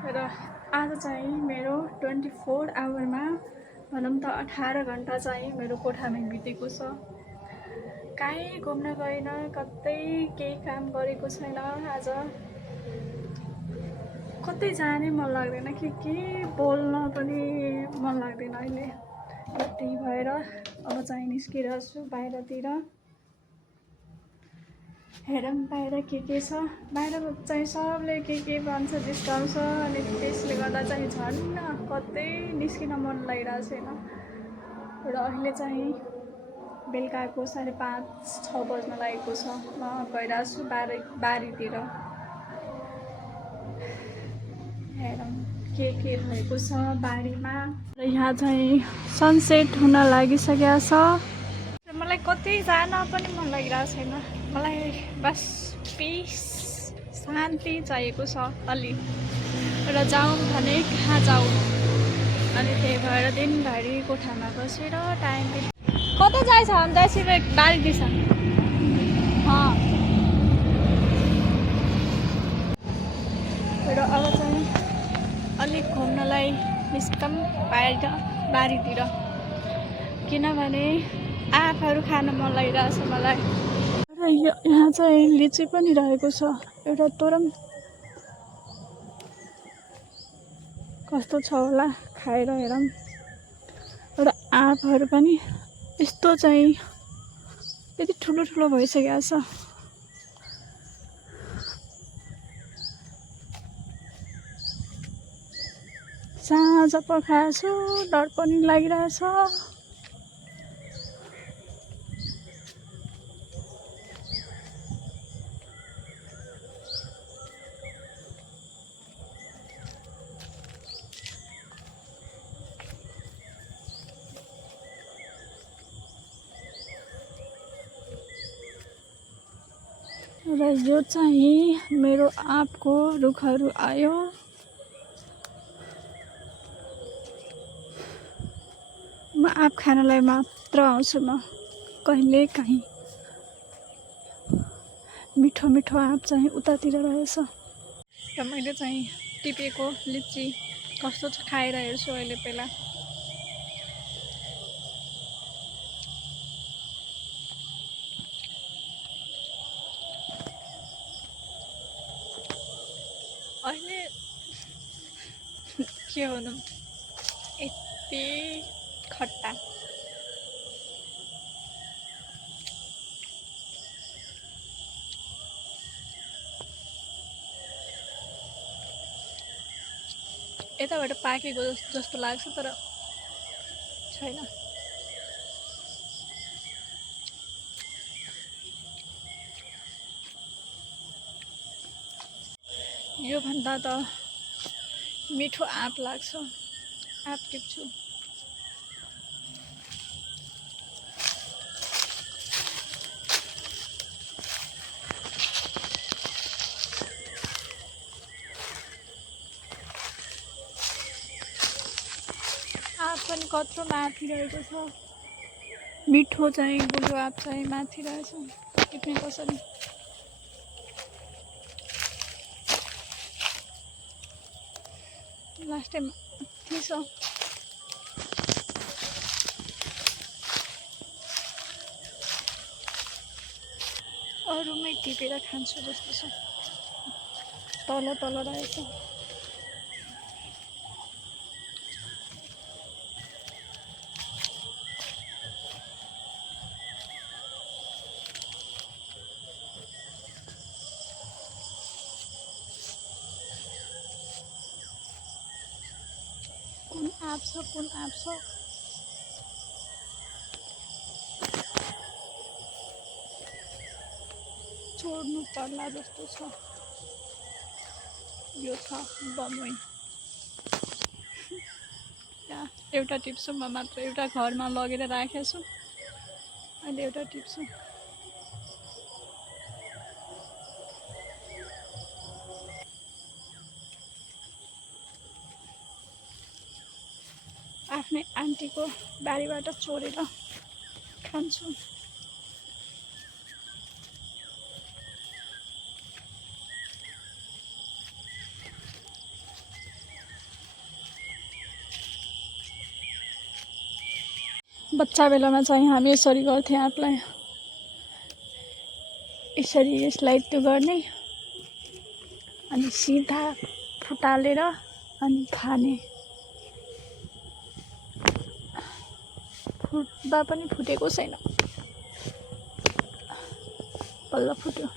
र आज चाहिँ मेरो 24 आवरमा भनौँ त 18 घन्टा चाहिँ मेरो कोठामै बितेको छ। कहीँ घुम्न गएन, कतै केही काम गरेको छैन। आज कतै जानै मन लाग्दैन, के बोल्न पनि मन लाग्दैन अहिले। त्यही भएर अब चाहिँ निस्किरहेको छु बाहिरतिर। हेरौँ बाहिर के छ। बाहिर चाहिँ सबले के भन्छ, जिस्काउँछ, अनि त्यसले गर्दा चाहिँ झन् कतै निस्किन मन लागिरहेको छैन। र अहिले चाहिँ बेलुकाको 5:30-6 बज्न लागेको छ। म गइरहेको छु बारीतिर। हेरौँ के भएको छ बारीमा। र यहाँ चाहिँ सनसेट हुन लागिसकेको छ। मलाई कतै जान पनि मन लागिरहेको छैन। मलाई बस पिस, शान्ति चाहिएको छ अलि। र जाउँ भने कहाँ जाउँ, अनि त्यही भएर दिनभरि कोठामा बसेर टाइम कता जाइछ भने चाहिँ बारी दिशा। र अब चाहिँ अलिक घुम्नलाई निस्कम बारीतिर, किनभने आँपहरू खान मन लागिरहेछ मलाई। र यहाँ चाहिँ लिची पनि रहेको छ। एउटा तोरम कस्तो छ होला, खाएर हेरौँ। र आँपहरू पनि यस्तो चाहिँ यति ठुलो भइसकेको छ। साँझ पखाएको छु, डर पनि लागिरहेछ। र यो चाहिँ मेरो आँपको रुखहरू आयो। म आँप खानलाई मात्र आउँछु, म कहिले काहीँ। मिठो आँप चाहिँ उतातिर रहेछ। र मैले चाहिँ टिपेको लिची कस्तो छ खाएर हेर्छु अहिले पहिला। अहिले के भनौँ, यति खट्टा। यताबाट पाकेको जस्तो लाग्छ, तर छैन। यो भन्दा त मिठो आँप लाग्छ। आँप टिप्छु। आँप पनि कत्रो माथि रहेको छ। मिठो चाहिँ गुलियो आँप चाहिँ माथि रहेछ। टिप्ने कसरी? लास्ट टाइम थिएछ। अरूमै टिपेर खान्छु जस्तो छ। तल रहेछ। कुन आँप छ? छोड्नु पर्ला जस्तो छ। यो छ बमोइ। एउटा टिप्छु म मात्र। एउटा घरमा लगेर राखेको छु, अहिले एउटा टिप्छु। आफ्नै आन्टीको बारीबाट चोरेर खान्छु। बच्चा बेलामा चाहिँ हामी यसरी गर्थ्यौँ आँपलाई यसरी यसलाई त्यो गर्ने अनि सिधा फुटालेर अनि खाने फुट्दा पनि फुटेको छैन बल्ल फुट्यो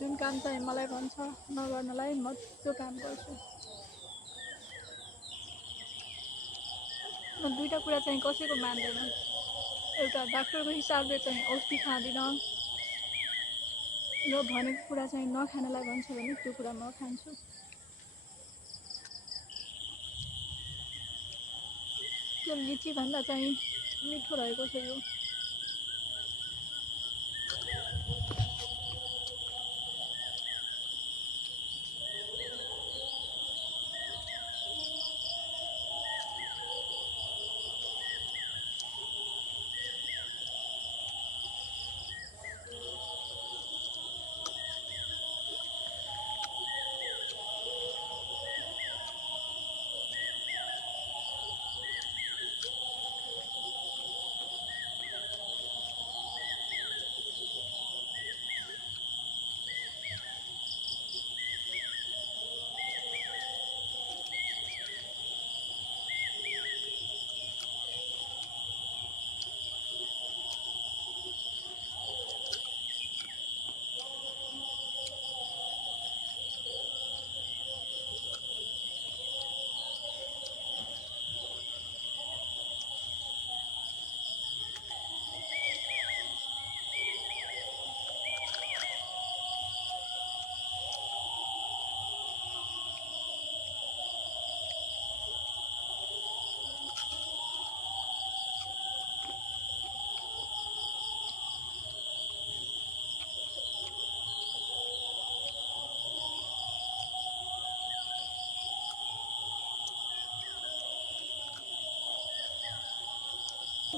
जुन काम चाहिँ मलाई भन्छ नगर्नलाई म त्यो काम गर्छु म दुईटा कुरा चाहिँ कसैको मान्दैन एउटा डाक्टरको हिसाबले चाहिँ औषधि खाँदिनँ र भनेको कुरा चाहिँ नखानलाई भन्छ भने त्यो कुरा म खान्छु त्यो लिची भन्दा चाहिँ मिठो रहेको छ यो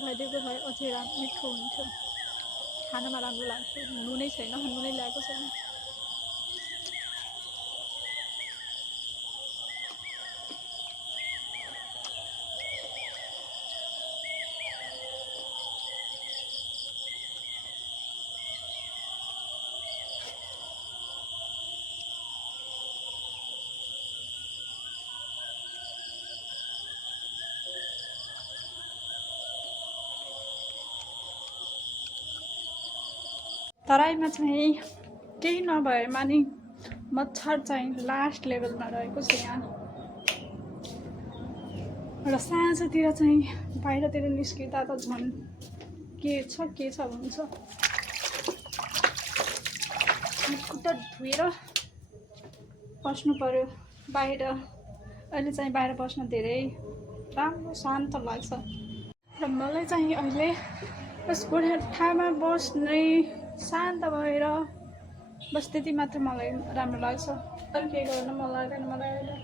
भइदिएको भए अझै मिठो हुन्थ्यो खानामा राम्रो लाग्थ्यो नुनै छैन नुनै ल्याएको छैन तराईमा चाहिँ केही नभएमा नि मच्छर चाहिँ लास्ट लेभलमा रहेको छ यहाँ र साँझतिर चाहिँ बाहिरतिर निस्किँदा त झन् के छ भन्छ खुट्टा धोएर बस्नु पर्यो बाहिर अहिले चाहिँ बाहिर बस्न धेरै राम्रो शान्त लाग्छ र मलाई चाहिँ अहिले यस गोठामा बस्नै शान्त भएर बस त्यति मात्र मलाई राम्रो लाग्छ अरू केही गर्न मन लाग्दैन मलाई अहिले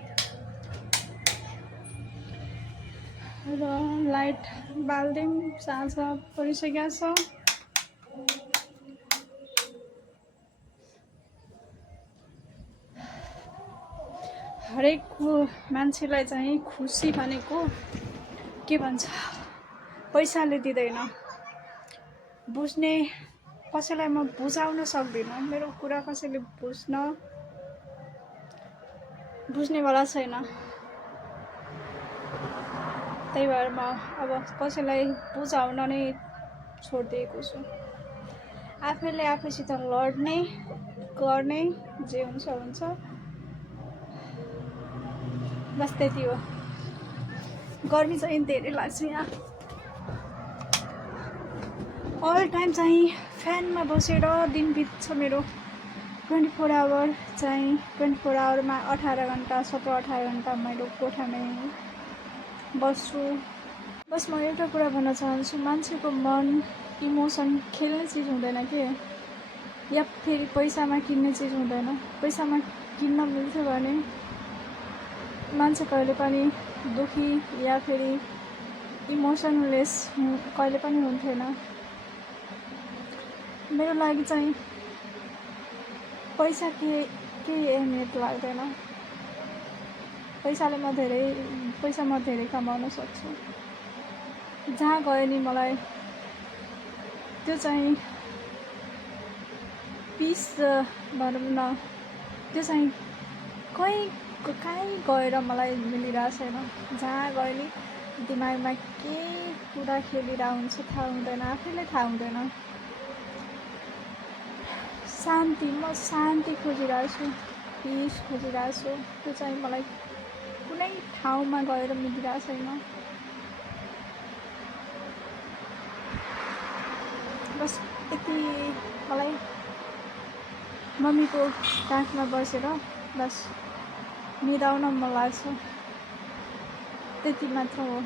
र लाइट बाल्दिउँ साँझ परिसकेको छ हरेक मान्छेलाई चाहिँ खुसी भनेको के भन्छ पैसाले दिँदैन बुझ्ने कसैलाई म बुझाउन सक्दिनँ मेरो कुरा कसैले बुझ्नेवाला छैन त्यही भएर म अब कसैलाई बुझाउन नै छोडिदिएको छु आफैले आफैसित लड्ने गर्ने जे हुन्छ बस त्यति हो गर्मी चाहिँ धेरै लाग्छ यहाँ अल टाइम चाहिँ फ्यानमा बसेर दिन बित्छ मेरो 24 आवर चाहिँ 24 आवरमा 18 घन्टा 17-18 घन्टा मैले कोठामै बस्छु बस म एउटा कुरा भन्न चाहन्छु मान्छेको मन इमोसन खेल्ने चिज हुँदैन के या फेरि पैसामा किन्ने चिज हुँदैन पैसामा किन्न मिल्थ्यो भने मान्छे कहिले पनि दुखी या फेरि इमोसनलेस कहिले पनि हुन्थेन। मेरो लागि चाहिँ पैसा केही अहमियत लाग्दैन। पैसा म धेरै कमाउन सक्छु। जहाँ गए नि मलाई त्यो चाहिँ पिस भनौँ न, त्यो चाहिँ कहीँ गएर मलाई मिलिरहेको छैन। जहाँ गए नि दिमागमा के कुरा खेलिरहेको हुन्छ थाहा हुँदैन, आफैलाई थाहा हुँदैन। म शान्ति खोजिरहेको छु, पिस खोजिरहेको छु। त्यो चाहिँ मलाई कुनै ठाउँमा गएर मिलिरहेको छैन। बस यति मलाई मम्मीको काखमा बसेर बस निदाउन मन लाग्छ, त्यति मात्र हो।